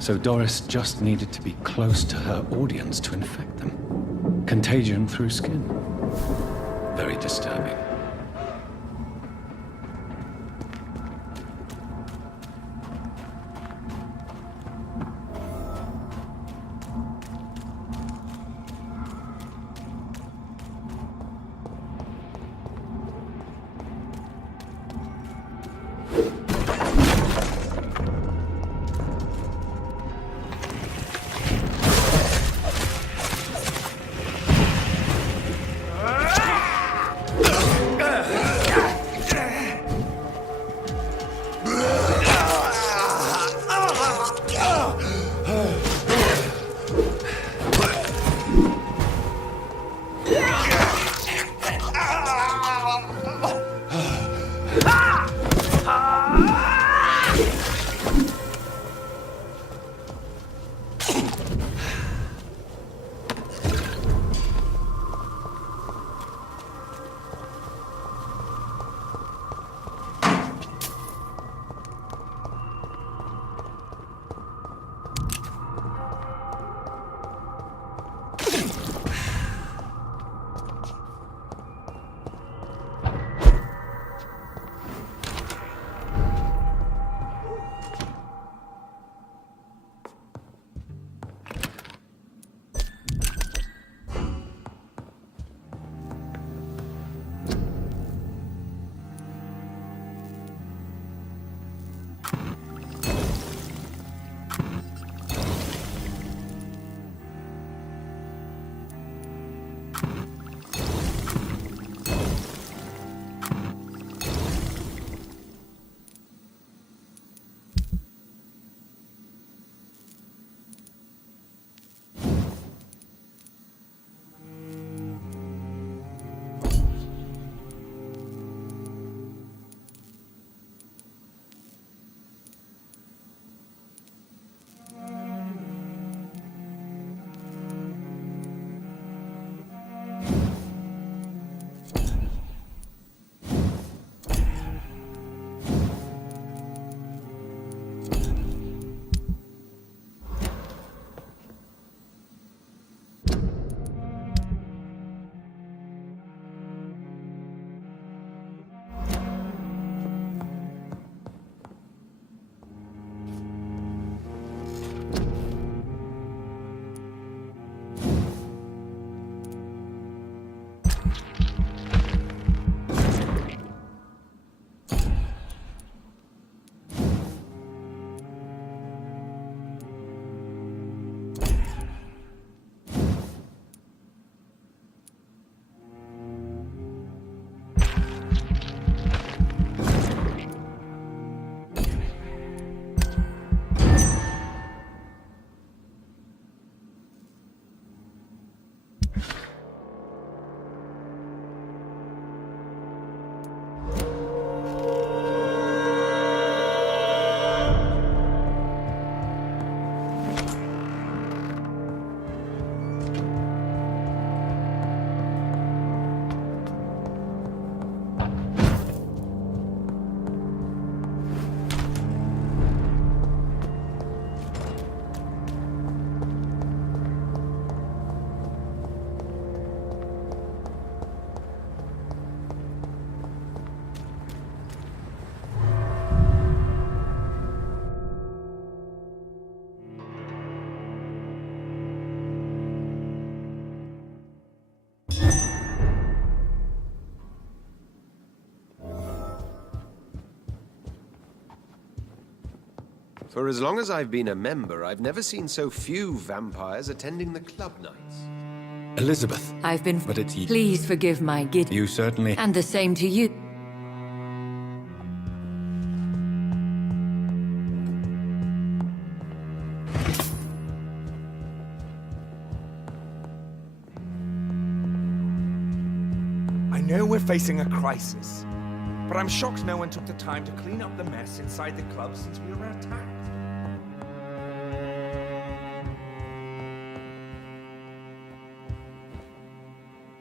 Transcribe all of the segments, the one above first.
So Doris just needed to be close to her audience to infect them. Contagion through skin. Very disturbing. For as long as I've been a member, I've never seen so few vampires attending the club nights. Elizabeth. I've been... But it's... Please forgive my gid... You certainly... And the same to you. I know we're facing a crisis, but I'm shocked no one took the time to clean up the mess inside the club since we were attacked.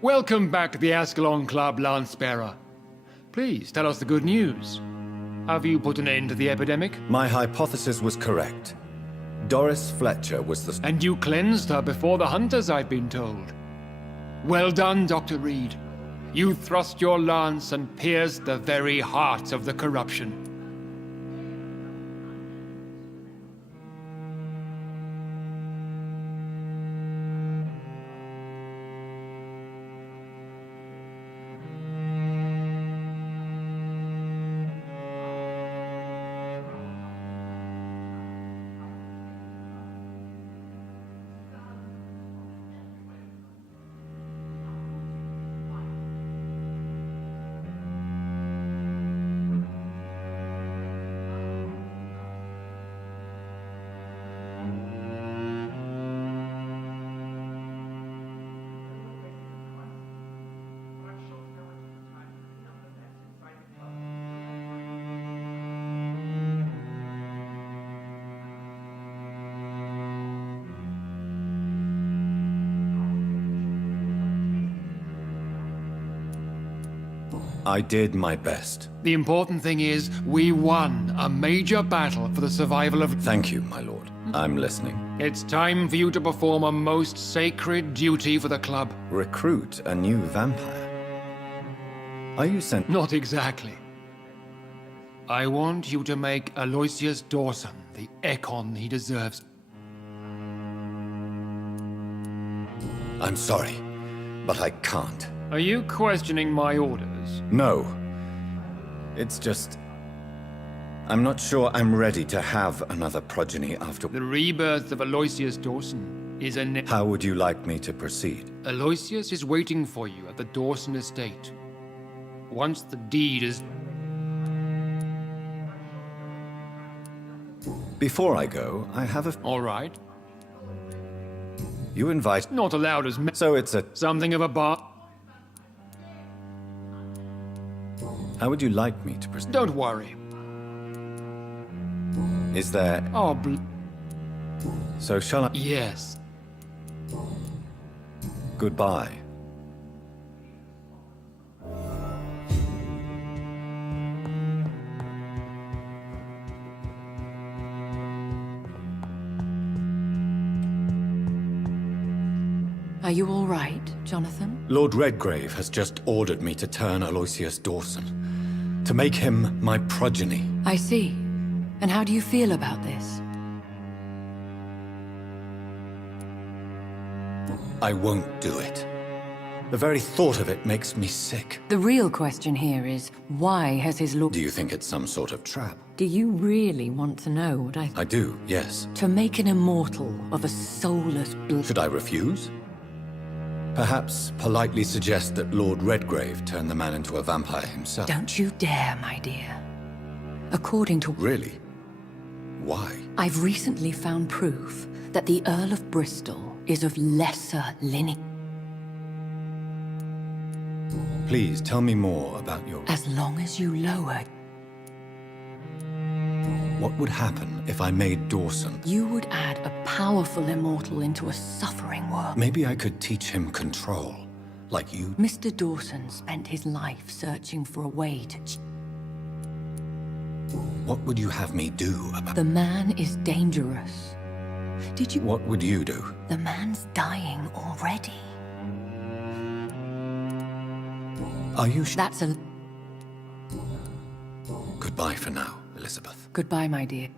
Welcome back to the Ascalon Club, Lance-Bearer. Please, tell us the good news. Have you put an end to the epidemic? My hypothesis was correct. Doris Fletcher was the... And you cleansed her before the hunters, I've been told. Well done, Dr. Reed. You thrust your lance and pierced the very heart of the corruption. I did my best. The important thing is, we won a major battle for the survival of... Thank you, my lord. I'm listening. It's time for you to perform a most sacred duty for the club. Recruit a new vampire? Are you sent... Not exactly. I want you to make Aloysius Dawson the Ekon he deserves. I'm sorry, but I can't. Are you questioning my orders? No. It's just... I'm not sure I'm ready to have another progeny after... The rebirth of Aloysius Dawson is a... How would you like me to proceed? Aloysius is waiting for you at the Dawson estate. Once the deed is... Before I go, I have a... All right. You invite... Not allowed as... So it's a... Something of a bar... How would you like me to proceed? Don't worry. Is there... Oh, So shall I... yes. Goodbye. Are you all right, Jonathan? Lord Redgrave has just ordered me to turn Aloysius Dawson, to make him my progeny. I see. And how do you feel about this? I won't do it. The very thought of it makes me sick. The real question here is, why has his lord... Do you think it's some sort of trap? Do you really want to know what I do, yes. To make an immortal of a soulless Should I refuse? Perhaps politely suggest that Lord Redgrave turn the man into a vampire himself. Don't you dare, my dear. According to... Really? Why? I've recently found proof that the Earl of Bristol is of lesser lineage. Please tell me more about your... As long as you lower... What would happen if I made Dawson? You would add a powerful immortal into a suffering world. Maybe I could teach him control, like you... Mr. Dawson spent his life searching for a way to... What would you have me do about... The man is dangerous. Did you... What would you do? The man's dying already. Are you That's a... Goodbye for now, Elizabeth. Goodbye, my dear.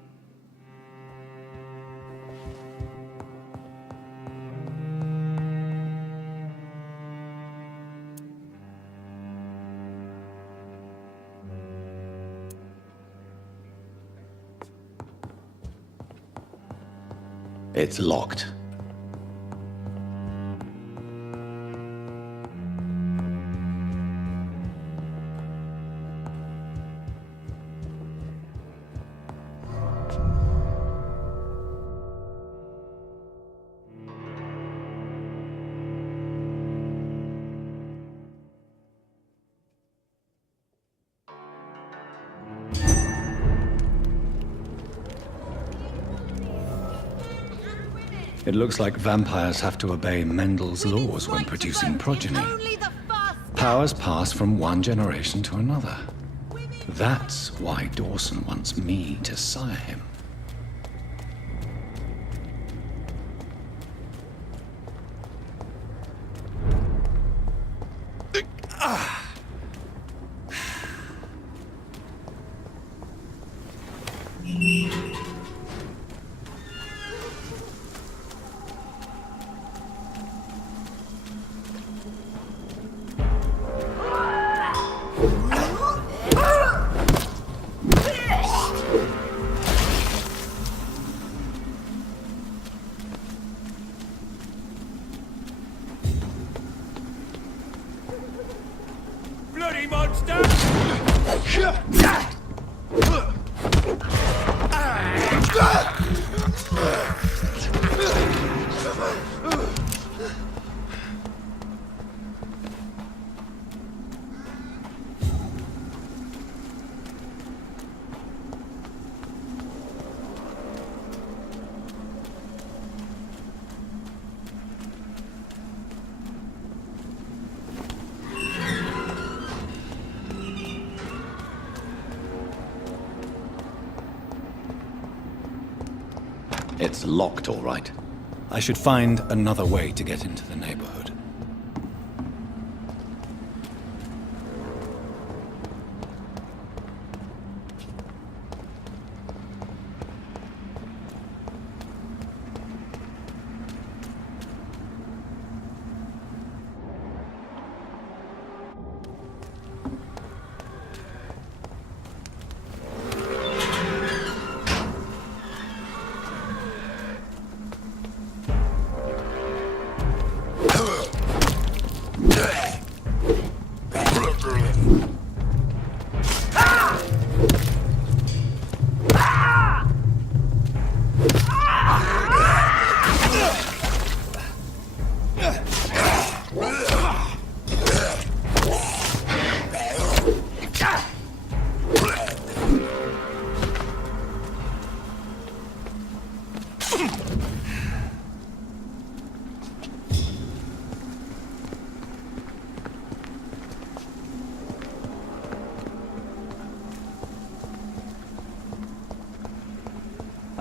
It's locked. It looks like vampires have to obey Mendel's laws when producing progeny. Powers pass from one generation to another. That's why Dawson wants me to sire him. It's locked, all right. I should find another way to get into the neighborhood.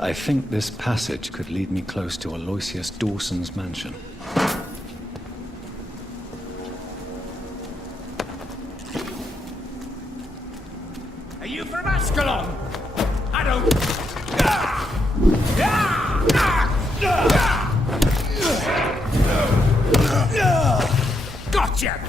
I think this passage could lead me close to Aloysius Dawson's mansion. Are you from Ascalon? I don't... Gotcha!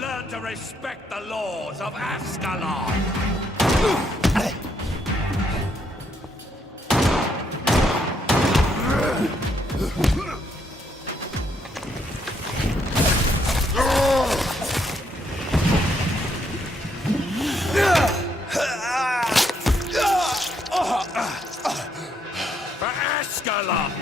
Learn to respect the laws of Ascalon! For Ascalon!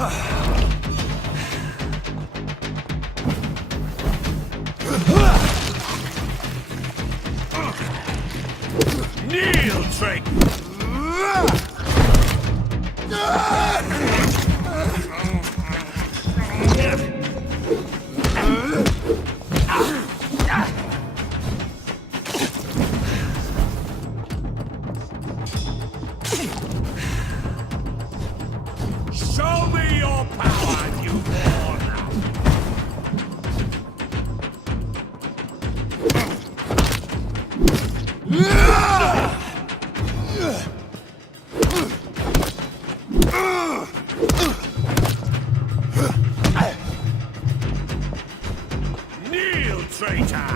Kneel, trick! Show me your power, you born! Kneel, traitor!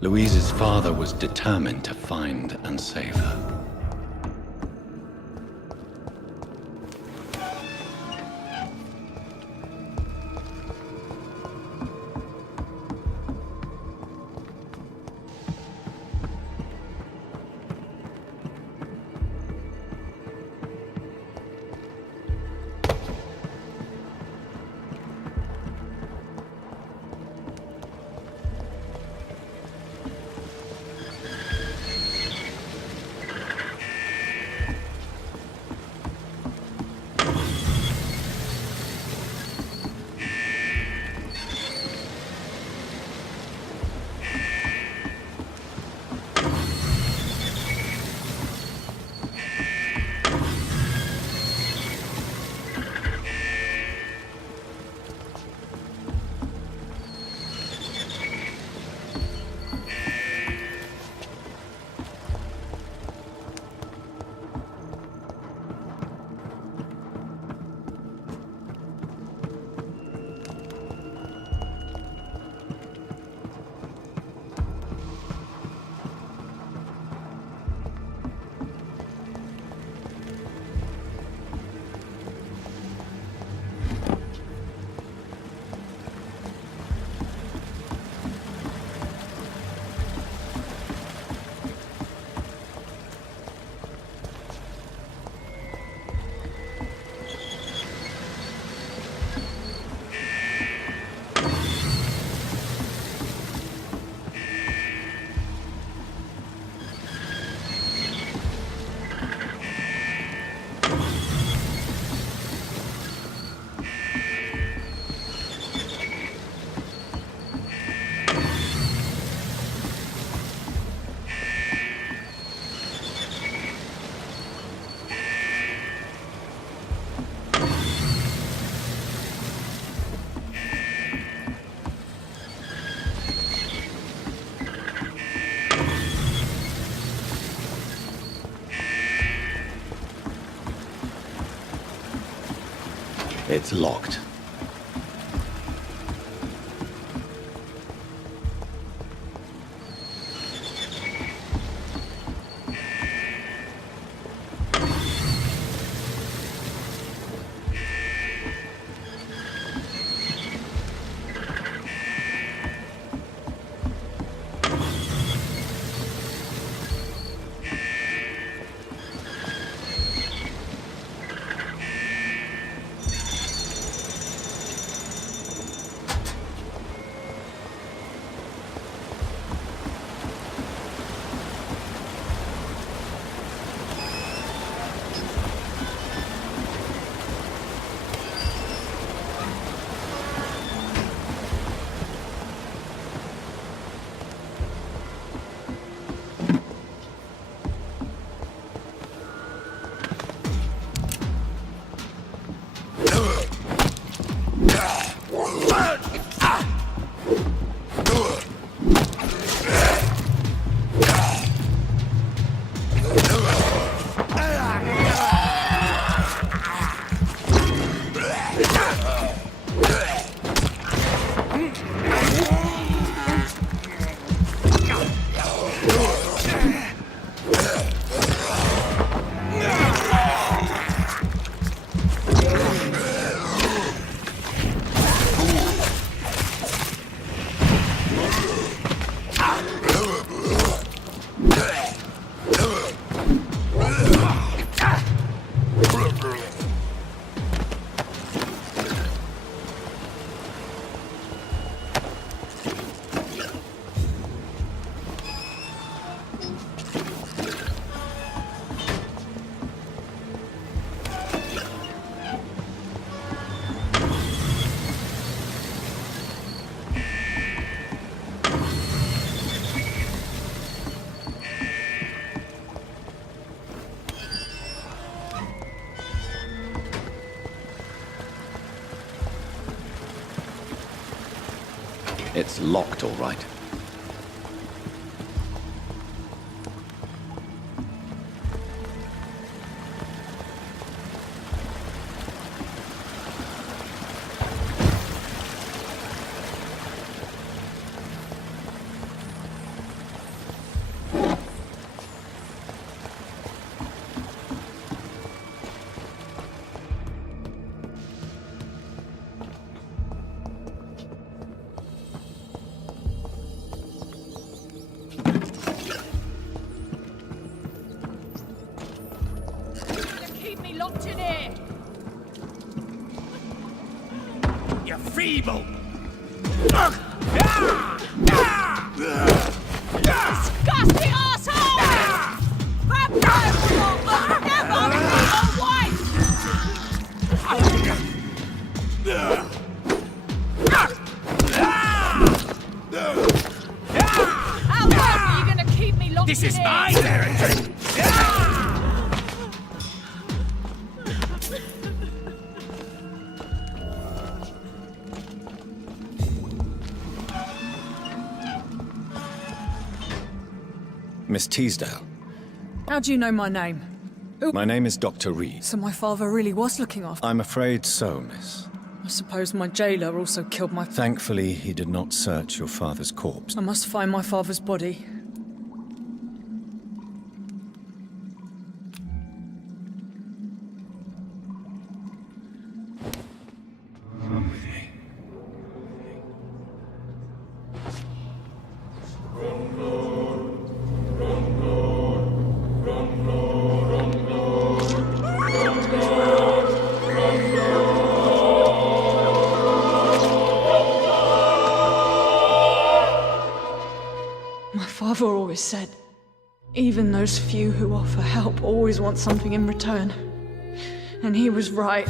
Louise's father was determined to find and save her. It's locked. It's locked, all right. Locked in here! You feeble! Disgusting asshole! Vampyr will never be a wife! How long are you gonna keep me locked This in is here? my territory! Miss Teasdale, How do you know my name? my name is Dr. Reed. So my father really was looking after. I'm afraid so, miss. I suppose my jailer also killed my. Thankfully, he did not search your father's corpse. I must find my father's body. My father always said, even those few who offer help always want something in return. And he was right.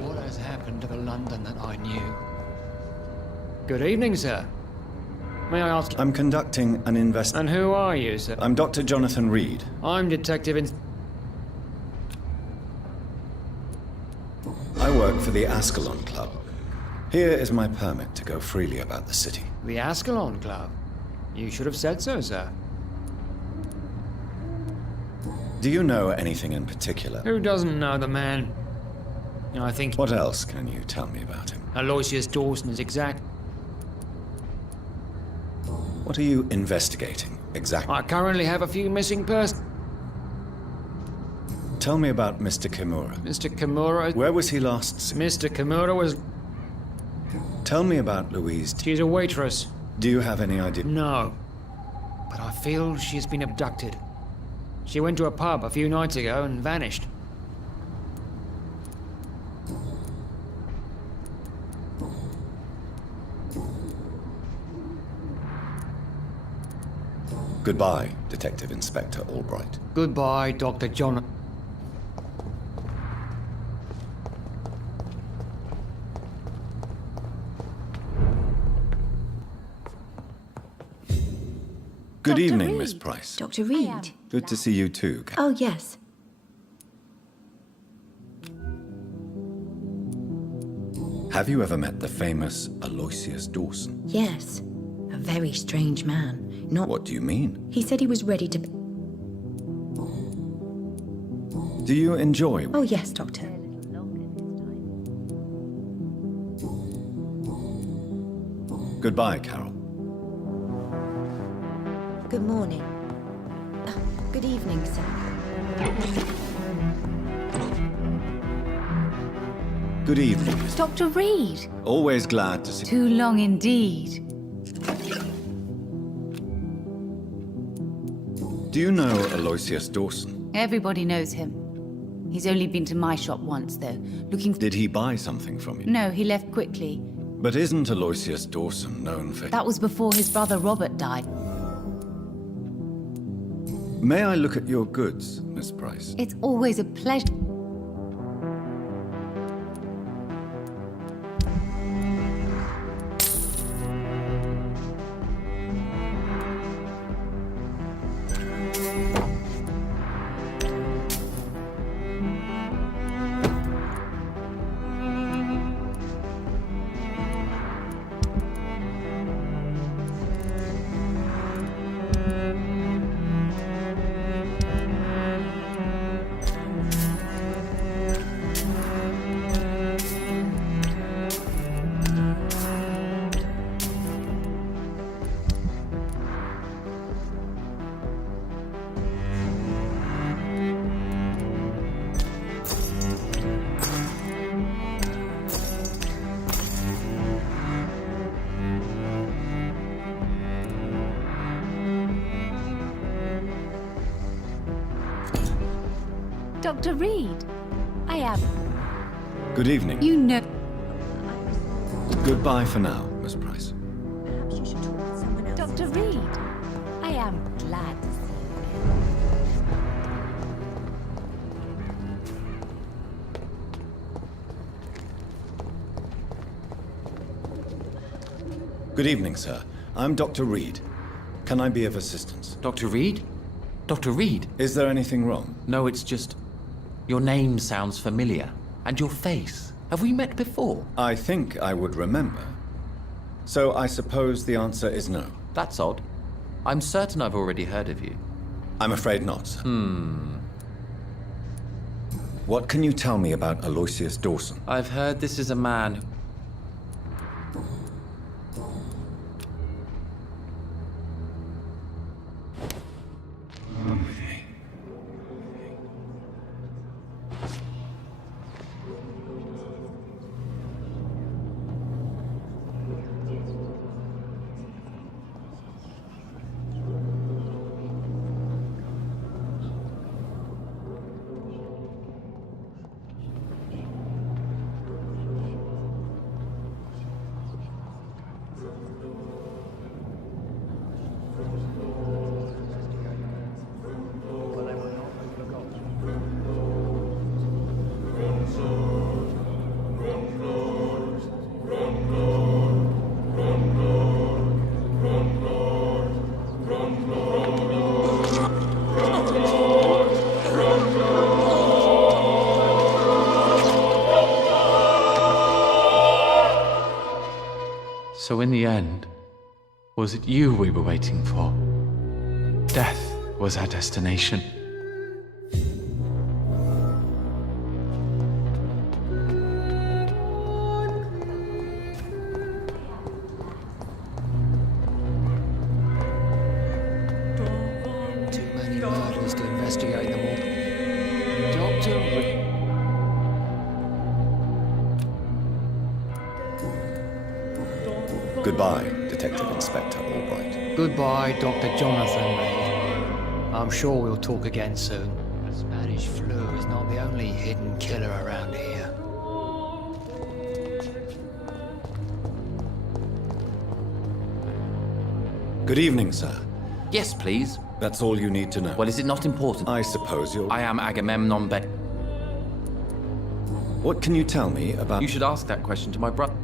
What has happened to the London that I knew? Good evening, sir. May I ask... I'm conducting an And who are you, sir? I'm Dr. Jonathan Reed. I'm Detective I work for the Ascalon Club. Here is my permit to go freely about the city. The Ascalon Club. You should have said so, sir. Do you know anything in particular? Who doesn't know the man? I think... What else can you tell me about him? Aloysius Dawson is exact. What are you investigating, exactly? I currently have a few missing persons. Tell me about Mr. Kimura. Mr. Kimura... Where was he last seen? Mr. Kimura was... Tell me about Louise. She's a waitress. Do you have any idea? No. But I feel she's been abducted. She went to a pub a few nights ago and vanished. Goodbye, Detective Inspector Albright. Goodbye, Dr. John... Good Dr. evening, Reed. Miss Price. Dr. Reed. Good to see you too, Kat. Oh, yes. Have you ever met the famous Aloysius Dawson? Yes. A very strange man. Not... What do you mean? He said he was ready to... Do you enjoy... Oh, yes, Doctor. Goodbye, Carol. Good morning. Good evening, sir. Good evening, Miss. Dr. Reed. Always glad to see... Too long indeed. Do you know Aloysius Dawson? Everybody knows him. He's only been to my shop once, though, looking... Did he buy something from you? No, he left quickly. But isn't Aloysius Dawson known for... That was before his brother Robert died. May I look at your goods, Miss Price? It's always a pleasure. Dr. Reed, I am. Good evening. You know... Goodbye for now, Miss Price. Perhaps you should talk with someone else. Dr. Reed, I am glad to see you. Good evening, sir. I'm Dr. Reed. Can I be of assistance? Dr. Reed? Dr. Reed? Is there anything wrong? No, it's just... Your name sounds familiar. And your face. Have we met before? I think I would remember. So I suppose the answer is no. That's odd. I'm certain I've already heard of you. I'm afraid not, sir. What can you tell me about Aloysius Dawson? I've heard this is a man... So in the end, was it you we were waiting for? Death was our destination. Too many murders to investigate them all. Doctor... Goodbye, Detective Inspector Albright. Goodbye, Dr. Jonathan Reed. I'm sure we'll talk again soon. The Spanish flu is not the only hidden killer around here. Good evening, sir. Yes, please. That's all you need to know. Well, is it not important? I suppose you'll... I am Agamemnon Bet. What can you tell me about... You should ask that question to my brother.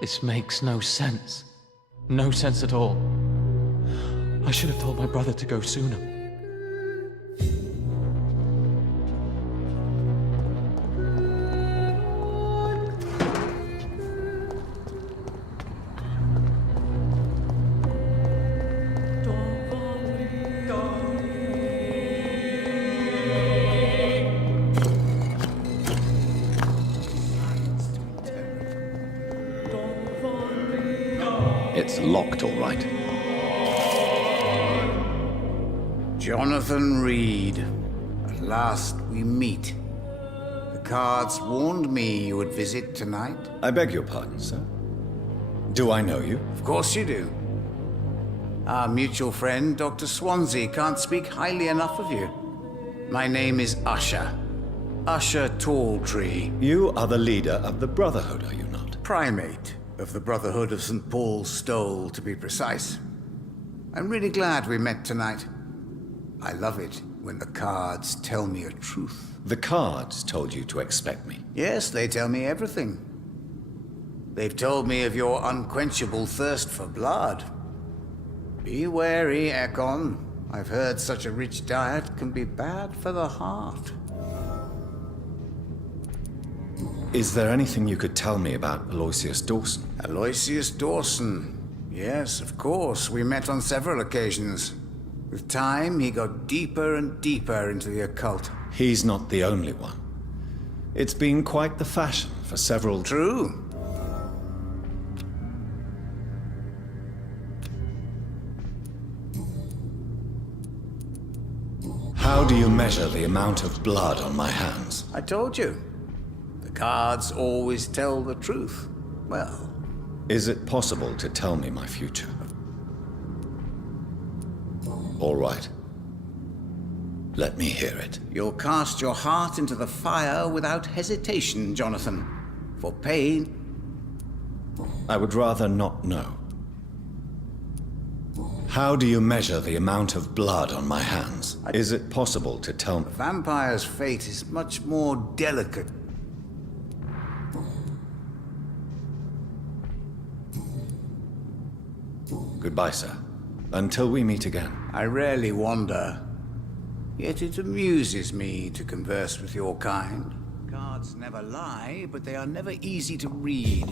This makes no sense. No sense at all. I should have told my brother to go sooner. It's locked, all right. Jonathan Reed. At last we meet. The cards warned me you would visit tonight. I beg your pardon, sir. Do I know you? Of course you do. Our mutual friend, Dr. Swansea, can't speak highly enough of you. My name is Usher. Usher Talltree. You are the leader of the Brotherhood, are you not? Primate of the Brotherhood of St. Paul's Stole, to be precise. I'm really glad we met tonight. I love it when the cards tell me a truth. The cards told you to expect me. Yes, they tell me everything. They've told me of your unquenchable thirst for blood. Be wary, Ekon. I've heard such a rich diet can be bad for the heart. Is there anything you could tell me about Aloysius Dawson? Aloysius Dawson. Yes, of course. We met on several occasions. With time, he got deeper and deeper into the occult. He's not the only one. It's been quite the fashion for several... True. How do you measure the amount of blood on my hands? I told you. The cards always tell the truth. Well... Is it possible to tell me my future? All right. Let me hear it. You'll cast your heart into the fire without hesitation, Jonathan. For pain... I would rather not know. How do you measure the amount of blood on my hands? Is it possible to tell me? A vampire's fate is much more delicate. Goodbye, sir. Until we meet again. I rarely wander. Yet it amuses me to converse with your kind. Cards never lie, but they are never easy to read.